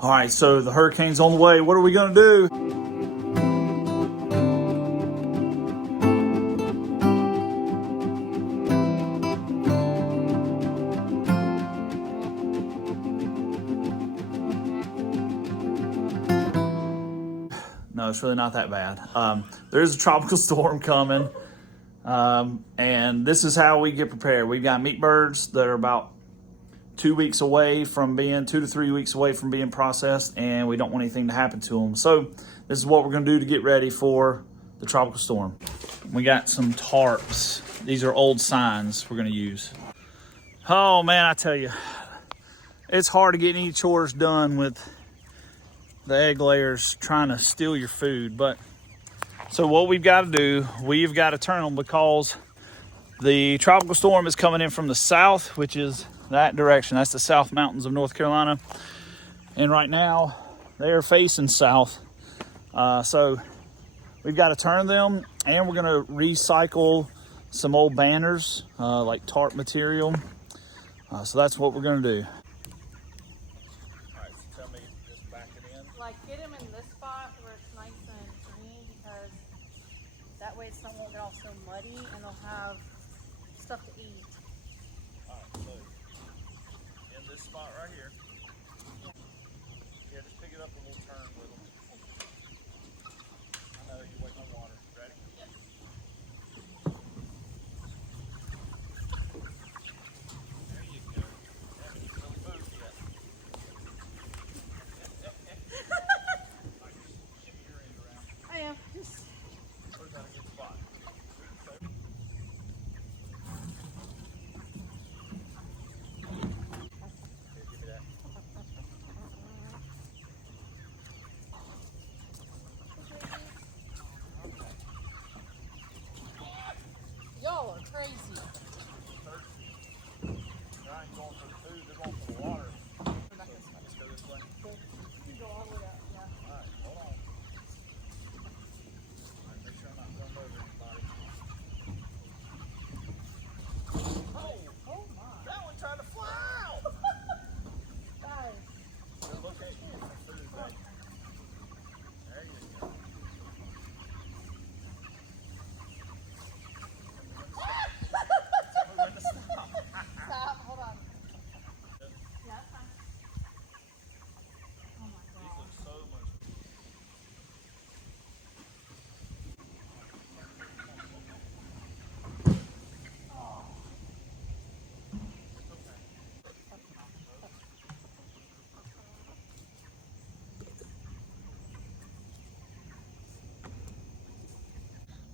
All right, so the hurricane's on the way. What are we gonna do? No, it's really not that bad. There's a tropical storm coming, and this is how we get prepared. We've got meat birds that are about 2 weeks away from being, 2 to 3 weeks away from being processed, and we don't want anything to happen to them. So this is what we're gonna do to get ready for the tropical storm. We got some tarps. These are old signs we're gonna use. Oh man, I tell you, it's hard to get any chores done with the egg layers trying to steal your food. But so what we've got to do, we've got to turn them because the tropical storm is coming in from the south, which is that direction. That's the South Mountains of North Carolina, and right now they are facing south. So we've got to turn them, and we're going to recycle some old banners, like tarp material. So that's what we're going to do. Like, get them in this spot where it's nice and green, because that way it won't get all so muddy, and they'll have stuff to eat. Alright, so in this spot right here. Yeah, just pick it up and we'll turn with them. I know you're waiting on water. Ready? Yes. There you go. Haven't really moved yet. I am just. Where's that a good spot? Here, give me that. Y'all are crazy. They ain't going for the food, they're going for the water. Let's go this way. You go all the way up, yeah. Alright, hold on. Alright, make sure I'm not running over anybody. Oh my. That one tried to fly out! Guys. Look at you, food back. There you go. Tell me when to stop. Stop, hold on. Yeah, that's fine. Oh my These god. look so much.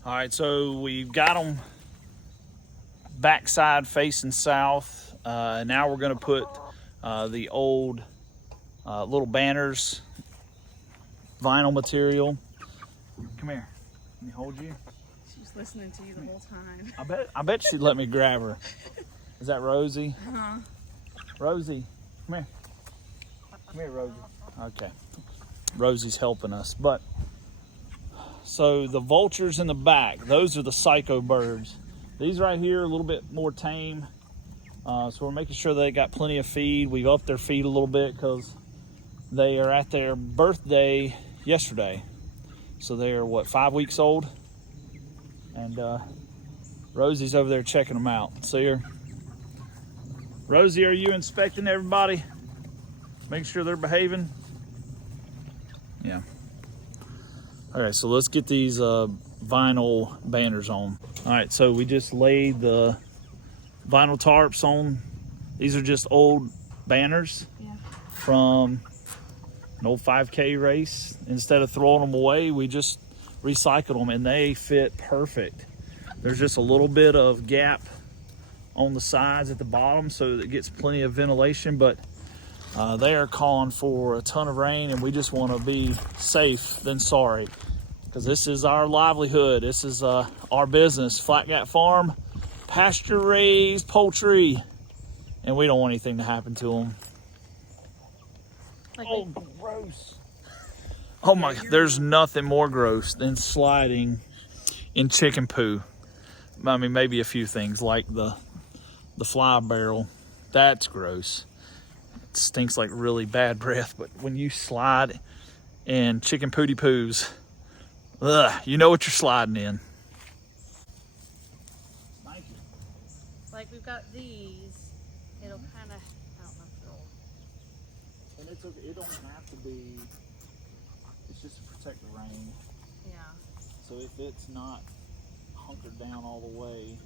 All right, so we've got them backside facing south. Now we're going to put the old little banners, vinyl material. Come here. Let me hold you. She was listening to you the whole time. I bet she'd let me grab her. Is that Rosie? Uh-huh. Rosie, come here. Come here, Rosie. Okay. Rosie's helping us. But so the vultures in the back, those are the psycho birds. These right here are a little bit more tame. So we're making sure they got plenty of feed. We've upped their feed a little bit because they are at their birthday yesterday. So they're, what, 5 weeks old? And Rosie's over there checking them out. So you're, Rosie, are you inspecting everybody? Making sure they're behaving? Yeah. All right, so let's get these vinyl banners on. All right, so we just laid the vinyl tarps on. These are just old banners from an old 5K race. Instead of throwing them away, we just recycled them, and they fit perfect. There's just a little bit of gap on the sides at the bottom so that it gets plenty of ventilation, but they are calling for a ton of rain, and we just want to be safe than sorry, because this is our livelihood. This is our business, Flat Gap Farm, pasture raised poultry, and we don't want anything to happen to them. Oh, gross. Oh my, there's nothing more gross than sliding in chicken poo. I mean, maybe a few things like the fly barrel. That's gross. stinks like really bad breath, but when you slide in chicken pooty poos, you know what you're sliding in. Thank you. Like we've got these, it'll kind of, I don't know if it'll. And it's okay, it don't have to be, it's just to protect the rain. Yeah. So if it's not hunkered down all the way,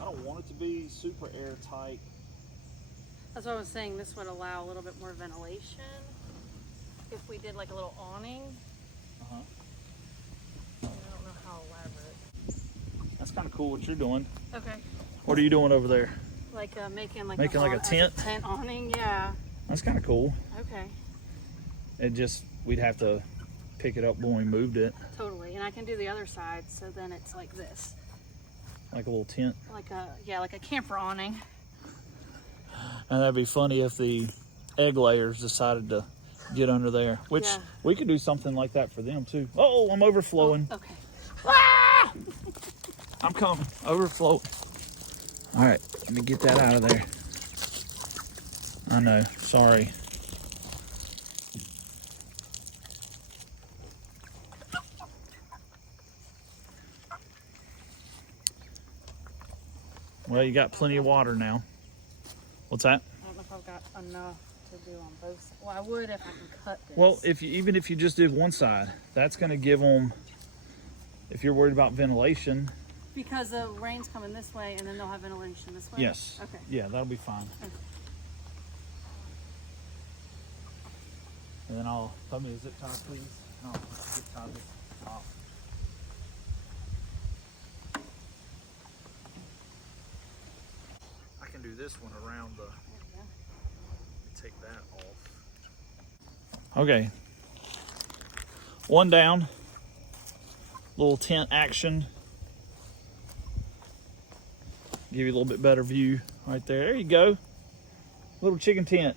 I don't want it to be super airtight. That's what I was saying, this would allow a little bit more ventilation if we did like a little awning. Uh-huh. I don't know how elaborate. That's kind of cool what you're doing. Okay. What are you doing over there? Like making like a tent? A tent awning, yeah. That's kind of cool. Okay. It just, we'd have to pick it up when we moved it. Totally, and I can do the other side, so then it's like this. Like a little tent? Like a camper awning. And that'd be funny if the egg layers decided to get under there, which we could do something like that for them too. Oh, I'm overflowing. Oh, okay. Ah! I'm coming, overflow. All right, let me get that out of there. I know, sorry. Well, you got plenty of water now. What's that? I don't know if I've got enough to do on both sides. Well, I would if I can cut this. Well, even if you just did one side, that's going to give them, if you're worried about ventilation. Because the rain's coming this way and then they'll have ventilation this way? Yes. Okay. Yeah, that'll be fine. Okay. And then I'll, tell me a zip tie, please. No, zip tie at the top. I can do this one around the, take that off. Okay. One down. Little tent action. Give you a little bit better view right there. There you go. Little chicken tent.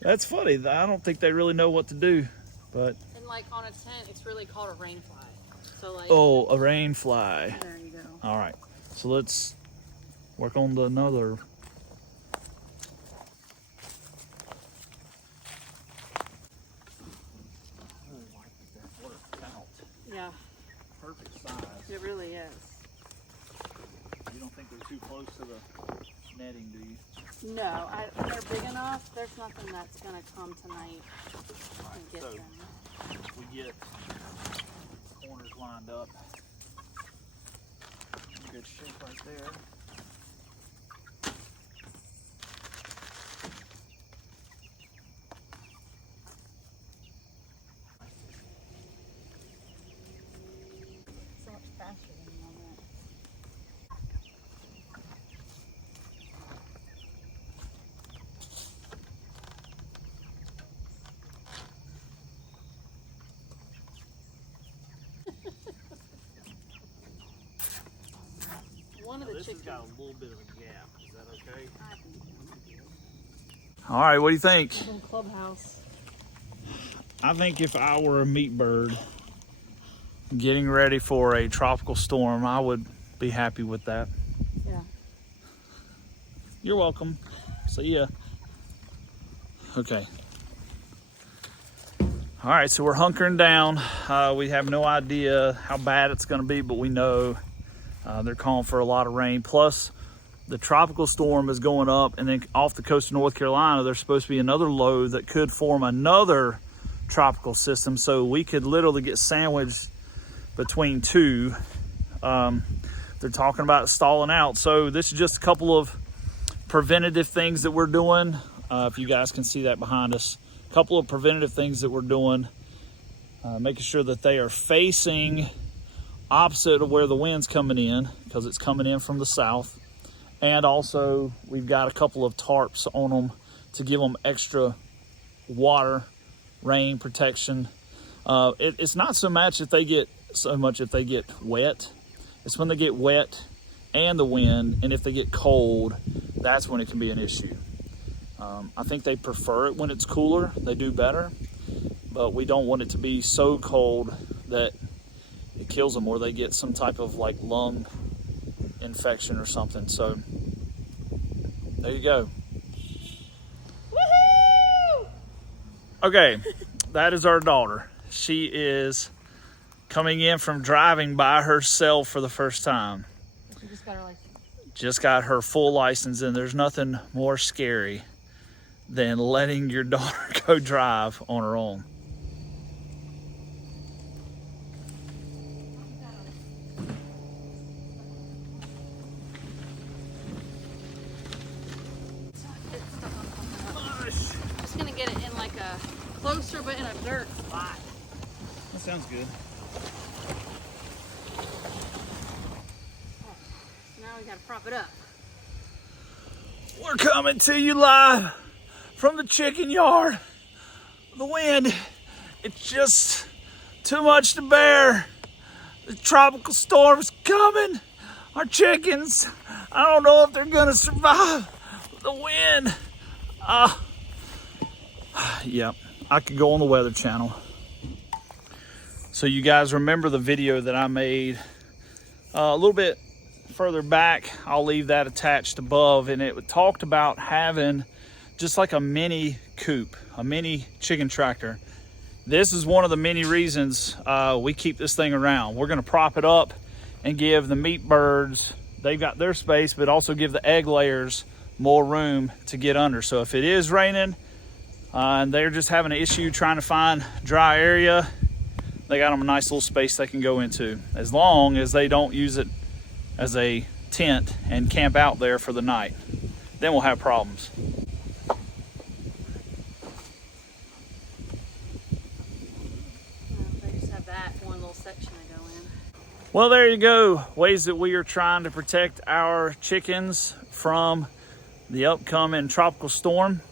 That's funny. I don't think they really know what to do, but. And like on a tent, it's really called a rain fly. So like. Oh, a rain fly. There you go. All right. So let's work on another. Yeah. Perfect size. It really is. You don't think they're too close to the netting, do you? No, they're big enough. There's nothing that's going to come tonight and get so them. We get corners lined up. Good shape right there. So much faster than you on that. One of the This chickens. has got a little bit of a gap. Is that okay? I think it'll be good. All right, what do you think? Little clubhouse. I think if I were a meat bird getting ready for a tropical storm, I would be happy with that. Yeah. You're welcome. See ya. Okay. All right, so we're hunkering down. We have no idea how bad it's going to be, but we know they're calling for a lot of rain. Plus, the tropical storm is going up, and then off the coast of North Carolina, there's supposed to be another low that could form another tropical system. So we could literally get sandwiched between two. They're talking about stalling out. So this is just a couple of preventative things that we're doing. If you guys can see that behind us, a couple of preventative things that we're doing, making sure that they are facing opposite of where the wind's coming in, because it's coming in from the south. And also we've got a couple of tarps on them to give them extra water, rain protection. It's not so much if they get wet. It's when they get wet and the wind, and if they get cold, that's when it can be an issue. I think they prefer it when it's cooler. They do better, but we don't want it to be so cold that it kills them or they get some type of like lung infection or something. So there you go. Okay, that is our daughter. She is coming in from driving by herself for the first time. She just got her license. Just got her full license, and there's nothing more scary than letting your daughter go drive on her own. I'm just gonna get it in like a closer but in a dirt spot. That sounds good. So now we gotta prop it up. We're coming to you live from the chicken yard. The wind, it's just too much to bear. The tropical storm's coming. Our chickens, I don't know if they're gonna survive the wind. Yep, I could go on the Weather Channel. So you guys remember the video that I made a little bit further back. I'll leave that attached above, and it talked about having just like a mini coop, a mini chicken tractor. This is one of the many reasons we keep this thing around. We're gonna prop it up and give the meat birds, they've got their space, but also give the egg layers more room to get under. So if it is raining and they're just having an issue trying to find dry area, they got them a nice little space they can go into, as long as they don't use it as a tent and camp out there for the night. Then we'll have problems. They just have that one little section I go in. Well, there you go. Ways that we are trying to protect our chickens from the upcoming tropical storm.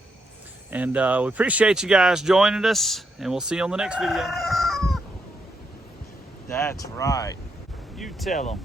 And we appreciate you guys joining us, and we'll see you on the next video. That's right. You tell them.